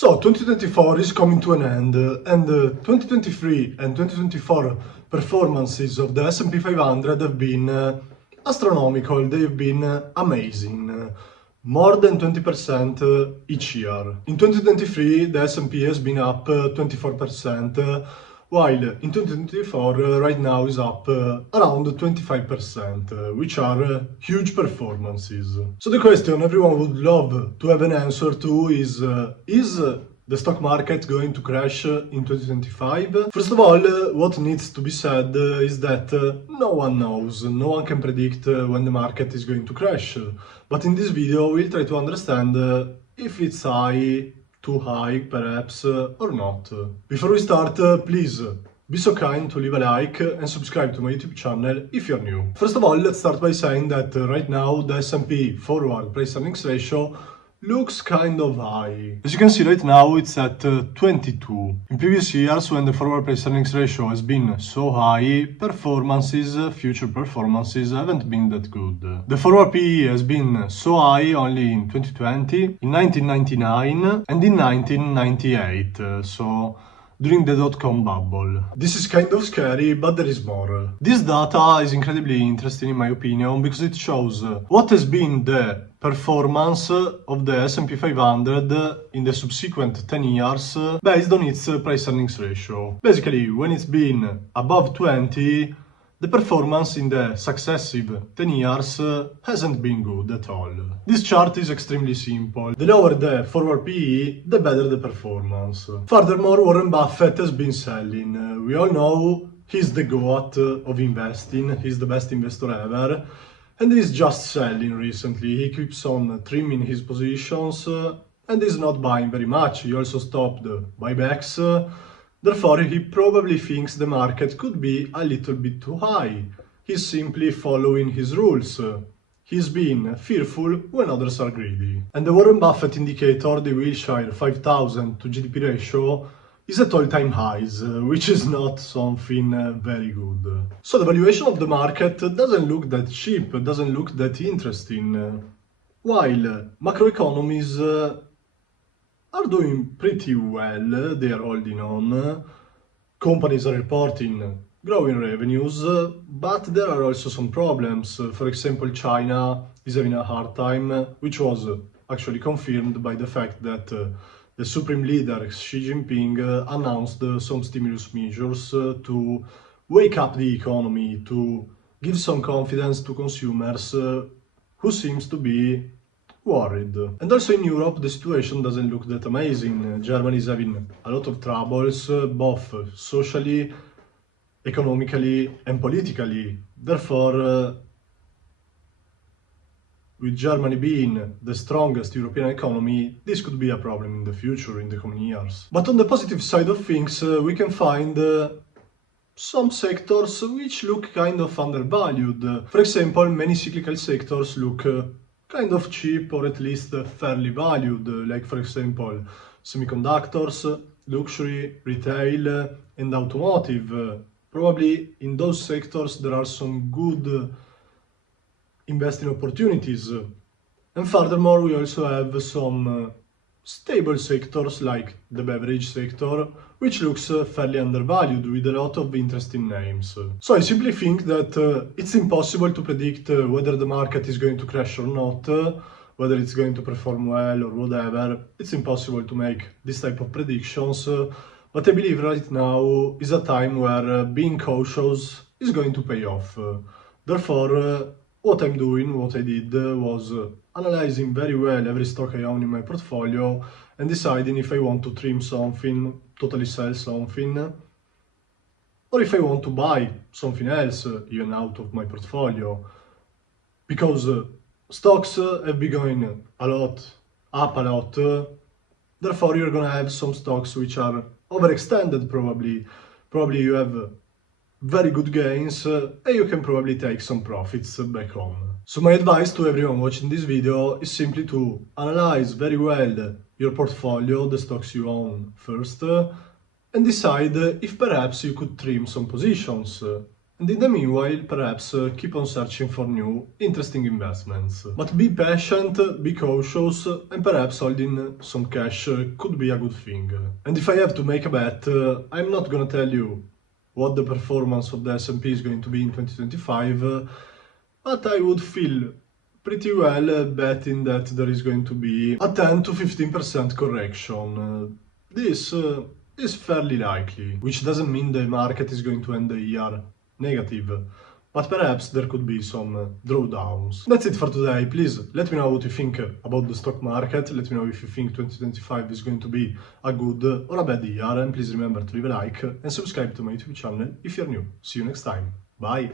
So 2024 is coming to an end, and 2023 and 2024 performances of the SP 500 have been astronomical. They've been amazing, more than 20% each year. In 2023 the S&P has been up 24%, while in 2024 right now is up around 25%, which are huge performances. So the question everyone would love to have an answer to is the stock market going to crash in 2025? First of all, what needs to be said is that no one knows, no one can predict when the market is going to crash. But in this video we'll try to understand if it's high, too high perhaps, or not. Before we start, please be so kind to leave a like and subscribe to my YouTube channel if you're new. First of all, let's start by saying that right now the S&P forward price earnings ratio looks kind of high. As you can see right now it's at 22. In previous years, when the forward price earnings ratio has been so high, future performances haven't been that good. The forward PE has been so high only in 2020, in 1999 and in 1998, so during the dot-com bubble. This is kind of scary, but there is more. This data is incredibly interesting in my opinion because it shows what has been the performance of the S&P 500 in the subsequent 10 years based on its price earnings ratio. Basically, when it's been above 20, the performance in the successive 10 years hasn't been good at all. This chart is extremely simple. The lower the forward PE, the better the performance. Furthermore, Warren Buffett has been selling. We all know he's the goat of investing, he's the best investor ever, and he's just selling recently. He keeps on trimming his positions and is not buying very much. He also stopped buybacks. Therefore, he probably thinks the market could be a little bit too high. He's simply following his rules. He's being fearful when others are greedy. And the Warren Buffett indicator, the Wilshire 5000 to GDP ratio, is at all-time highs, which is not something very good. So the valuation of the market doesn't look that cheap, doesn't look that interesting. While macroeconomies are doing pretty well, they are holding on. Companies are reporting growing revenues, but there are also some problems. For example, China is having a hard time, which was actually confirmed by the fact that the Supreme Leader Xi Jinping announced some stimulus measures to wake up the economy, to give some confidence to consumers who seems to be worried. And also in Europe the situation doesn't look that amazing. Germany is having a lot of troubles, both socially, economically and politically. Therefore, with Germany being the strongest European economy, this could be a problem in the future, in the coming years. But on the positive side of things, we can find some sectors which look kind of undervalued. For example, many cyclical sectors look kind of cheap, or at least fairly valued, like for example semiconductors, luxury, retail and automotive. Probably in those sectors there are some good investing opportunities. And furthermore, we also have some stable sectors like the beverage sector, which looks fairly undervalued with a lot of interesting names. So I simply think that it's impossible to predict whether the market is going to crash or not, whether it's going to perform well or whatever. It's impossible to make this type of predictions, but I believe right now is a time where being cautious is going to pay off. Therefore, what I did was analyzing very well every stock I own in my portfolio and deciding if I want to trim something, totally sell something, or if I want to buy something else even out of my portfolio. Because stocks have been going up a lot, therefore you're gonna have some stocks which are overextended probably. Probably you have very good gains and you can probably take some profits back home. So my advice to everyone watching this video is simply to analyze very well your portfolio, the stocks you own first, and decide if perhaps you could trim some positions. And in the meanwhile, perhaps keep on searching for new, interesting investments. But be patient, be cautious, and perhaps holding some cash could be a good thing. And if I have to make a bet, I'm not gonna tell you what the performance of the S&P is going to be in 2025, but I would feel pretty well betting that there is going to be a 10 to 15% correction. This is fairly likely, which doesn't mean the market is going to end the year negative, but perhaps there could be some drawdowns. That's it for today. Please let me know what you think about the stock market. Let me know if you think 2025 is going to be a good or a bad year, and please remember to leave a like and subscribe to my YouTube channel if you're new. See you next time. Bye!